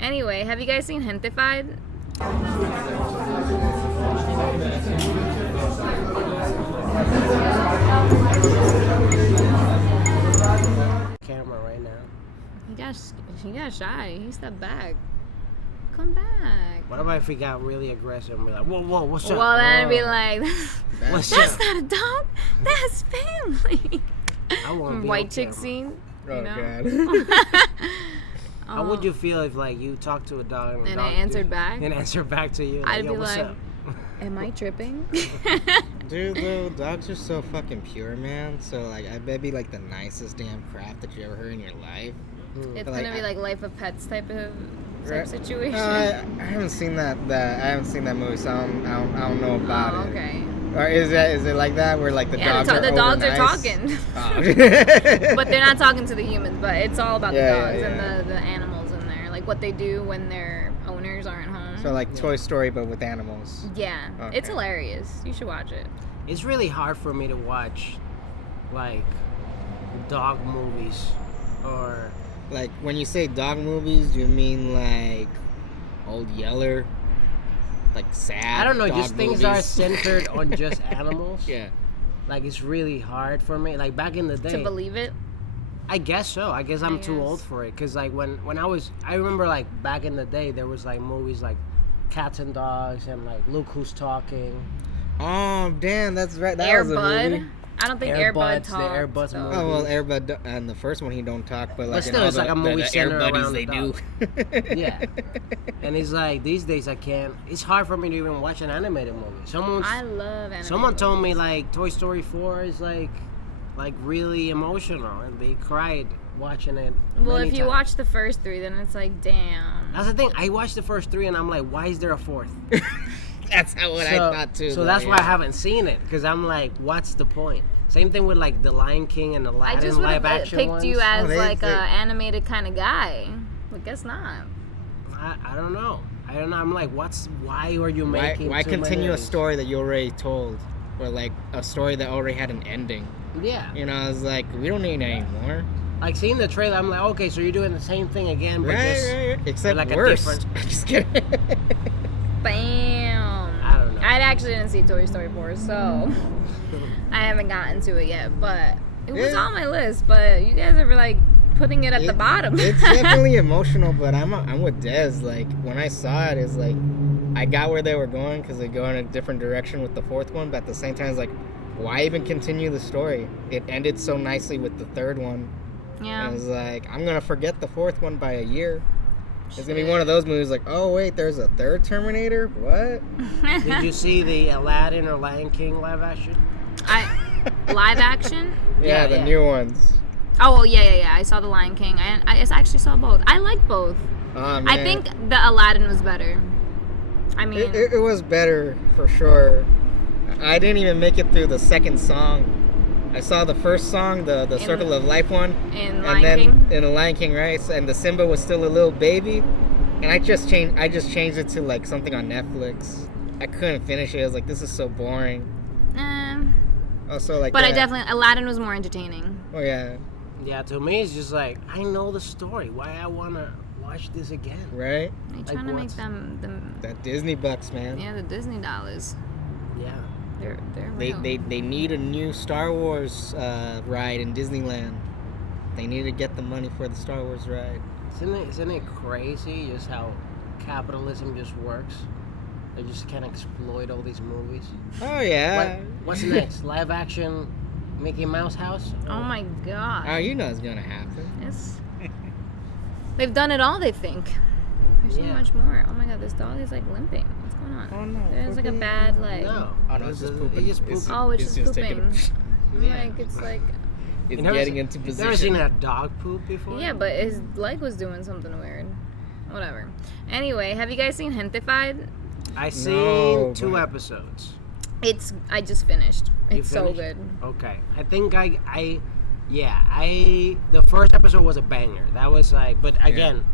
Anyway, have you guys seen Gentefied? Camera right now. He got shy. He stepped back. Come back. What about if he got really aggressive and be like, whoa, what's up? Well, then be like, What's that's up? not a dog. That's family. I won't be White on chick camera. scene. Oh, You know? God. How would you feel if like you talked to a dog and, And I answered back? And answered back to you? I'd Yo, be what's like, up? am I tripping? Dude, little dogs are so fucking pure, man. So, like, I bet be like the nicest damn crap that you ever heard in your life. It's But, gonna be like Life of Pets type Right. situation. I haven't seen that. I haven't seen that movie, so I don't know about Oh, it. okay. Or is it like that where like the Yeah, dogs the are dogs over are nice? talking. Oh. But they're not talking to the humans, but it's all about Yeah, the yeah, dogs yeah. and the animals in there. Like what they do when their owners aren't home. So like Toy Story, but with animals. Yeah. Okay. It's hilarious. You should watch it. It's really hard for me to watch, like, dog movies or. Like when you say dog movies, do you mean like Old Yeller, like sad? I don't know, dog just things movies? are centered on just animals. Yeah. Like, it's really hard for me. Like, back in the day. To believe it. I guess so. I guess I'm too guess. old for it. Because, like, when I remember, like, back in the day, there was, like, movies like Cats and Dogs and, like, Look Who's Talking. Oh damn, that's right. That Air was a Bud. movie. I don't think Air Air Bud Buds, the talks. Air Buds though. movie. Oh well, Air Bud and the first one he don't talk, but like still, in all it's like a movie the centered Air Buddies around they the do. Yeah. And it's like, these days I can't. It's hard for me to even watch an animated movie. I love animated Someone told me, movies. like, Toy Story 4 is, like really emotional. And they cried watching it. Well, many if you times. watch the first three, then it's like, damn. That's the thing. I watched the first 3 and I'm like, why is there a 4th? That's what I thought too. So though, that's yeah. why I haven't seen it, because I'm like, what's the point? Same thing with like the Lion King and the I Aladdin just would live have action picked ones. you as they- like they- a animated kind of guy. But guess not. I don't know. I'm like, why are you making? Why too continue many? a story that you already told, or like a story that already had an ending? Yeah. You know, I was like, we don't need any more. Like seeing the trailer, I'm like, okay, so you're doing the same thing again, but just Right. Except like a worse. different- Just kidding. I Bam. don't know. I actually didn't see Toy Story 4, so I haven't gotten to it yet. But it was Yeah. on my list. But you guys are like putting it at the bottom. It's definitely emotional, but I'm with Dez. Like when I saw it, it's like I got where they were going because they go in a different direction with the 4th one, but at the same time, it's like, why even continue the story? It ended so nicely with the 3rd one. Yeah. I was like, I'm gonna forget the 4th one by a year. It's gonna be one of those movies like, oh wait, there's a 3rd Terminator? What? Did you see the Aladdin or Lion King live action? Live action? Yeah, the new ones. Oh, well, yeah. I saw The Lion King. I actually saw both. I like both. Oh, man. I think the Aladdin was better. I mean, it was better for sure. I didn't even make it through the 2nd song. I saw the first song, the Circle of Life one, in and Lion then King. in the Lion King, right? So, and the Simba was still a little baby, and I just changed it to like something on Netflix. I couldn't finish it. I was like, this is so boring. Also, like, But I definitely, Aladdin was more entertaining. Oh yeah, Yeah, to me it's just like, I know the story. Why I wanna watch this again? right? They're trying to make what? them, That Disney bucks, man. yeah, the Disney dollars. Yeah. They're They, real. they need a new Star Wars ride in Disneyland. They need to get the money for the Star Wars ride. Isn't it crazy just how capitalism just works? They just can exploit all these movies. Oh yeah. What's next? Live action Mickey Mouse house? Oh my god. Oh, you know it's gonna happen. They've done it all, they think. There's so Yeah. much more. Oh my god, this dog is like limping. What's going on? Oh, no. There's like a bad leg. No. Oh no, it's just pooping. He just It's- pooped. Oh, it's just taking pooping. Yeah. Like, it's like, It's You never getting se- into you've position. never seen a dog poop before? yeah, but his leg was doing something weird. Whatever. Anyway, have you guys seen Gentefied? I seen No, 2 but- episodes. I just finished. You It's so finished? good. Okay. I think the first episode was a banger. That was like, but again,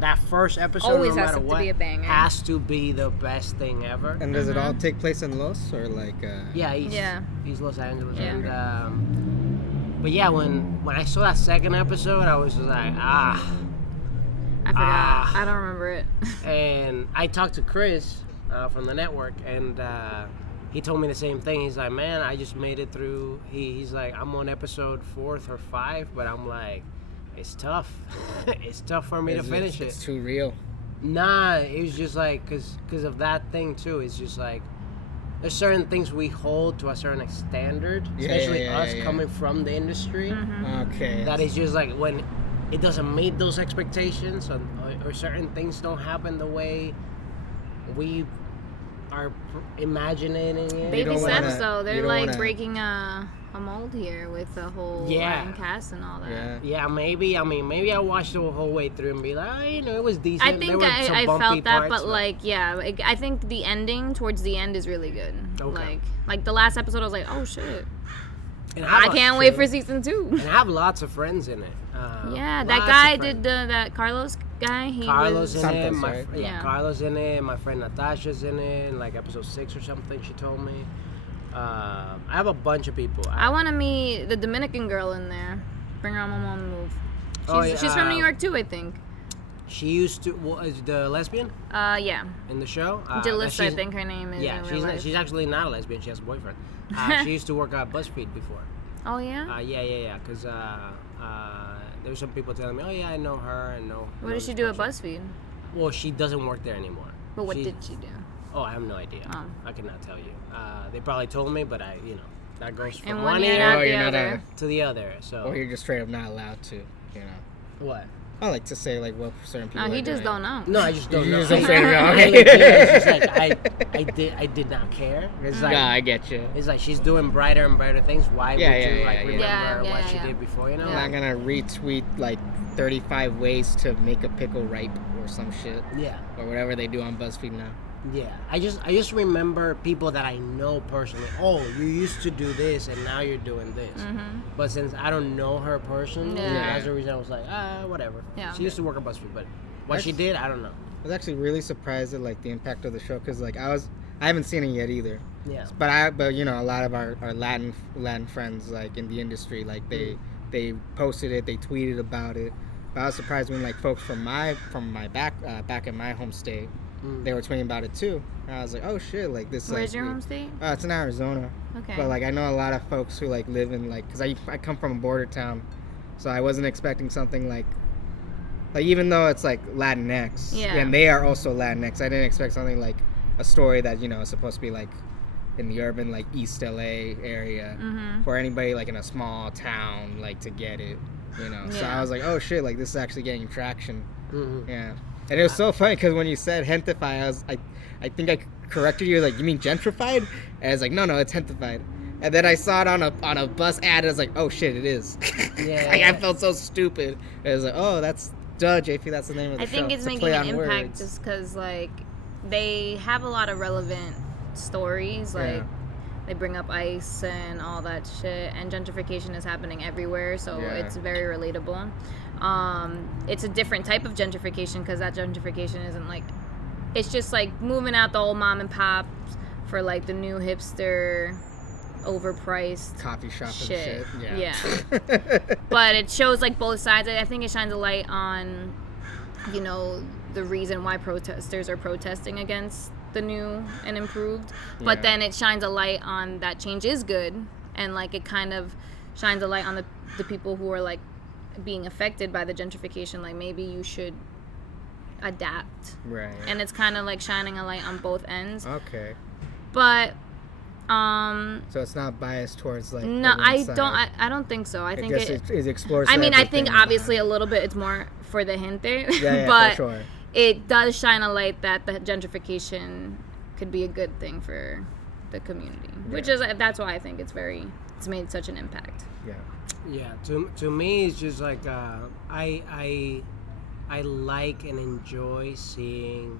that first episode Always no has matter to what, be a banger. has to be the best thing ever. And does it all take place in Los or like? Yeah, Yeah. he's Los Angeles. Yeah. And but yeah, when I saw that second episode, I was just like, I I forgot. I don't remember it. And I talked to Chris from the network, and he told me the same thing. He's like, man, I just made it through. He's like, I'm on episode 4th or 5, but I'm like, it's tough. It's tough for me to finish it. It's too real. Nah, it was just like, cause of that thing too. It's just like, there's certain things we hold to a certain standard, especially us coming from the industry. Okay. That is just like when it doesn't meet those expectations, or certain things don't happen the way we are imagining it. Baby don't steps, wanna- though. you They're don't like wanna- breaking a mold here with the whole Latin cast and all that. Yeah. Yeah, maybe. I mean, maybe I watched the whole way through and be like, oh, you know, it was decent. I There think were some I bumpy felt that, parts, but like, yeah, I think the ending towards the end is really good. Okay. Like the last episode, I was like, oh shit, and I can't wait for season 2. And I have lots of friends in it. Yeah, that lots guy of friends. did that Carlos guy. He Carlos was in it. Santos, My, right? yeah, Carlos in it. My friend Natasha's in it. In like episode 6 or something, she told me. I have a bunch of people. I want to meet the Dominican girl in there. Bring her on MoMo on the move. She's from New York too, I think. She used to. Well, is the lesbian Yeah. in the show? Julissa, I think her name is. Yeah, in real life. she's actually not a lesbian. She has a boyfriend. She used to work at BuzzFeed before. Oh yeah. Yeah. Because there were some people telling me, oh yeah, I know her. I know. What did she do at BuzzFeed? Well, she doesn't work there anymore. But what did she do? Oh, I have no idea. Oh. I cannot tell you. They probably told me, but that goes from And one one ear, ear not the you're not other. to the other. So Or you're just straight up not allowed to, what? I like to say like what certain people. He are just doing. don't know. No, I just don't You know. just don't say it wrong. It's just like I did not care. It's like Nah, I get you. it's like she's doing brighter and brighter things. Why would you remember Yeah, what she yeah. did before? I'm not gonna retweet like 35 ways to make a pickle ripe or some shit Yeah. or whatever they do on BuzzFeed now. Yeah, I just remember people that I know personally. Oh, you used to do this, and now you're doing this. But since I don't know her personally, Yeah. that's the reason I was like, whatever. Yeah. She used to work at BuzzFeed, but what she did, I don't know. I was actually really surprised at like the impact of the show because like I haven't seen it yet either. Yeah. But a lot of our Latin friends like in the industry like they posted it, they tweeted about it. But I was surprised when like folks from my back in my home state, they were tweeting about it too. And I was like, oh shit, like this. Where's like, your home state? It's in Arizona. Okay. But like I know a lot of folks who like live in like, cause I come from a border town, so I wasn't expecting something like even though it's like Latinx, and they are also Latinx, I didn't expect something like a story that is supposed to be like in the urban like East LA area for anybody like in a small town like to get it, So I was like, oh shit, like this is actually getting traction. Yeah. And it was so funny because when you said Gentefied, I think I corrected you, like, you mean gentrified? And I was like, no, it's Gentefied. And then I saw it on a bus ad, and I was like, oh shit, it is. Yeah. Like, I felt so stupid. And I was like, oh, that's, duh, JP, that's the name of the show. I think it's making an impact just because, like, they have a lot of relevant stories, like, they bring up ICE and all that shit, and gentrification is happening everywhere, so it's very relatable. It's a different type of gentrification because that gentrification isn't like, it's just like moving out the old mom and pops for like the new hipster, overpriced coffee shop shit. And shit. Yeah. But it shows like both sides. I think it shines a light on, the reason why protesters are protesting against the new and improved. But then it shines a light on that change is good, and like it kind of shines a light on the people who are like being affected by the gentrification, like maybe you should adapt, right? And it's kind of like shining a light on both ends. Okay. But so it's not biased towards like no, I I don't think so. I think it explores. I mean, I think obviously a little bit it's more for the gente, but for sure. It does shine a light that the gentrification could be a good thing for the community, which is that's why I think it's made such an impact. Yeah, to me it's just like I like and enjoy seeing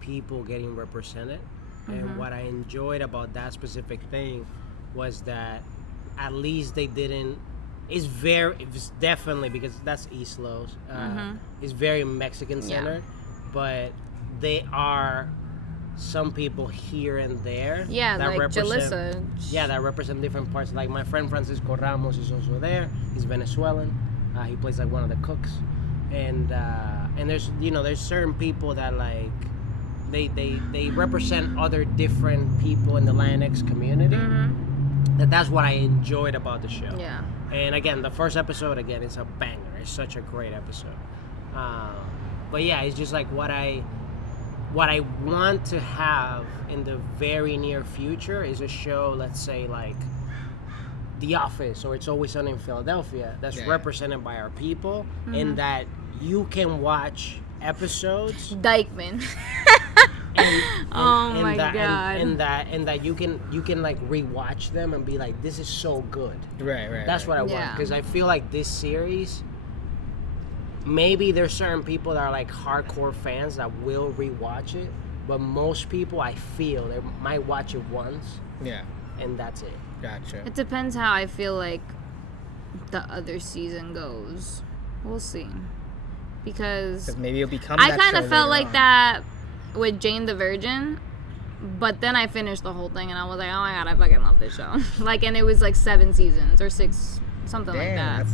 people getting represented, and what I enjoyed about that specific thing was that at least they didn't. It's definitely, because that's East Los. It's very Mexican centered, but they are some people here and there. Yeah, that like represent, Julissa. Yeah, that represent different parts. Like my friend Francisco Ramos is also there. He's Venezuelan. He plays like one of the cooks, and and there's certain people that like they represent other different people in the Latinx community. That's what I enjoyed about the show. Yeah. And again, the first episode is a banger. It's such a great episode. But yeah, it's just like what I want to have in the very near future is a show, let's say like The Office or It's Always Sunny in Philadelphia, that's represented by our people, and that you can watch episodes. Dykeman. Oh my god. And that you can like rewatch them and be like, this is so good. Right. That's what I want, because I feel like this series, maybe there's certain people that are like hardcore fans that will rewatch it, but most people, I feel, they might watch it once. Yeah. And that's it. Gotcha. It depends how I feel like the other season goes. We'll see. Because maybe it'll become I kind of felt like that with Jane the Virgin, but then I finished the whole thing and I was like, oh my god, I fucking love this show. Like, and it was like 7 seasons or 6, something like that.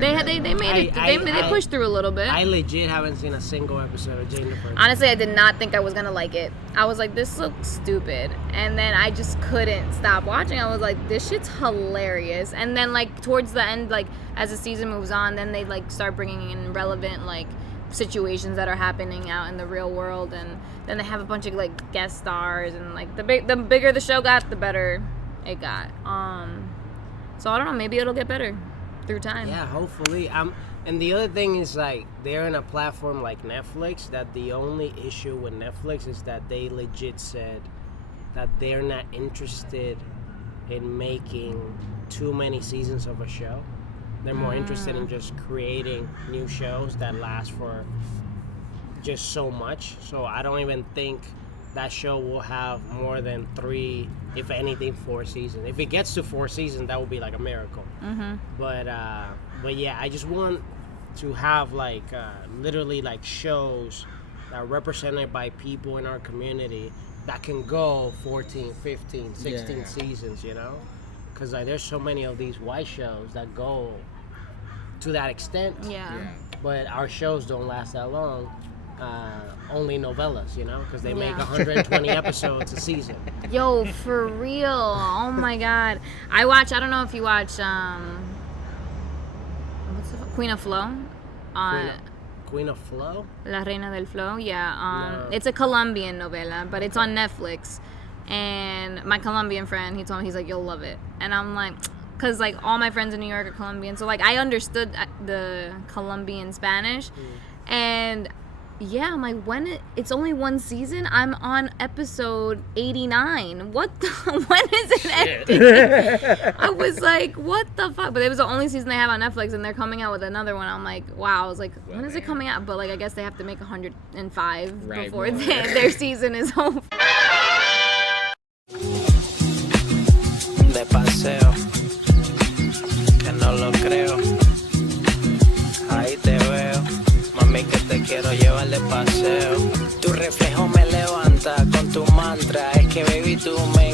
They made it. They pushed through a little bit. I legit haven't seen a single episode of Jane the Virgin. Honestly, I did not think I was gonna like it. I was like, this looks stupid, and then I just couldn't stop watching. I was like, this shit's hilarious. And then like towards the end, like as the season moves on, then they like start bringing in relevant like situations that are happening out in the real world, and then they have a bunch of like guest stars, and like the bigger the show got, the better it got. So I don't know, maybe it'll get better through time. Yeah, hopefully. And the other thing is like they're in a platform like Netflix, that the only issue with Netflix is that they legit said that they're not interested in making too many seasons of a show. They're more interested in just creating new shows that last for just so much. So I don't even think that show will have more than 3, if anything, 4 seasons. If it gets to 4 seasons, that would be like a miracle. But yeah, I just want to have like literally like shows that are represented by people in our community that can go 14, 15, 16 seasons, you know? Because like, there's so many of these white shows that go to that extent. Yeah. But our shows don't last that long. Only novellas, you know, because they make 120 episodes a season. Yo, for real. Oh my god. I don't know if you watch Queen of Flow. Queen of Flow? La Reina del Flow, yeah. No. It's a Colombian novela, but it's on Netflix. And my Colombian friend, he told me, he's like, you'll love it. And I'm like, because like all my friends in New York are Colombian, so like I understood the Colombian Spanish. And yeah, I'm like, it's only 1 season? I'm on episode 89. When is it ending? I was like, what the fuck? But it was the only season they have on Netflix, and they're coming out with another one. I'm like, wow. I was like, when is it coming out? But like, I guess they have to make 105 before their season is over. De paseo, que no lo creo. Ahí te veo. Mami, que te quiero llevar de paseo. Tu reflejo me levanta con tu mantra. Es que baby tú me